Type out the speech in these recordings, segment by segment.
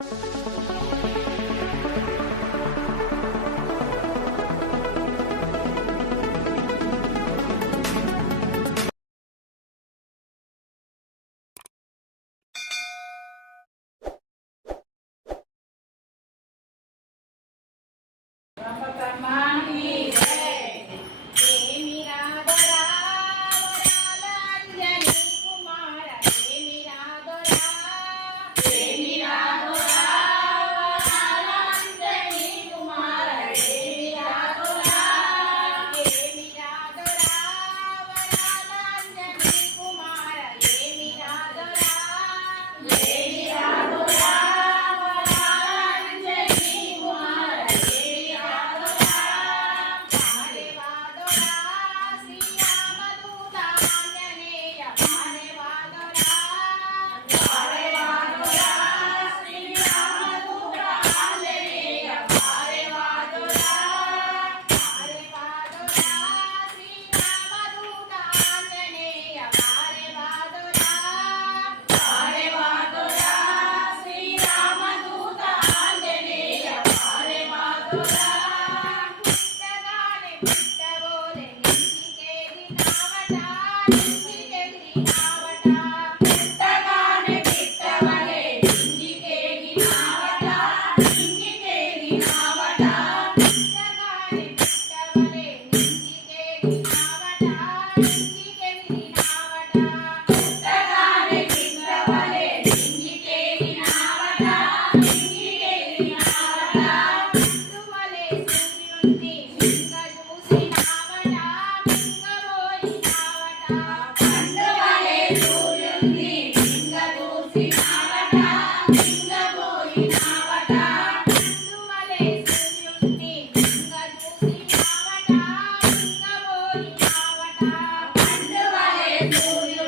you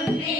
Amen.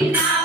Yeah.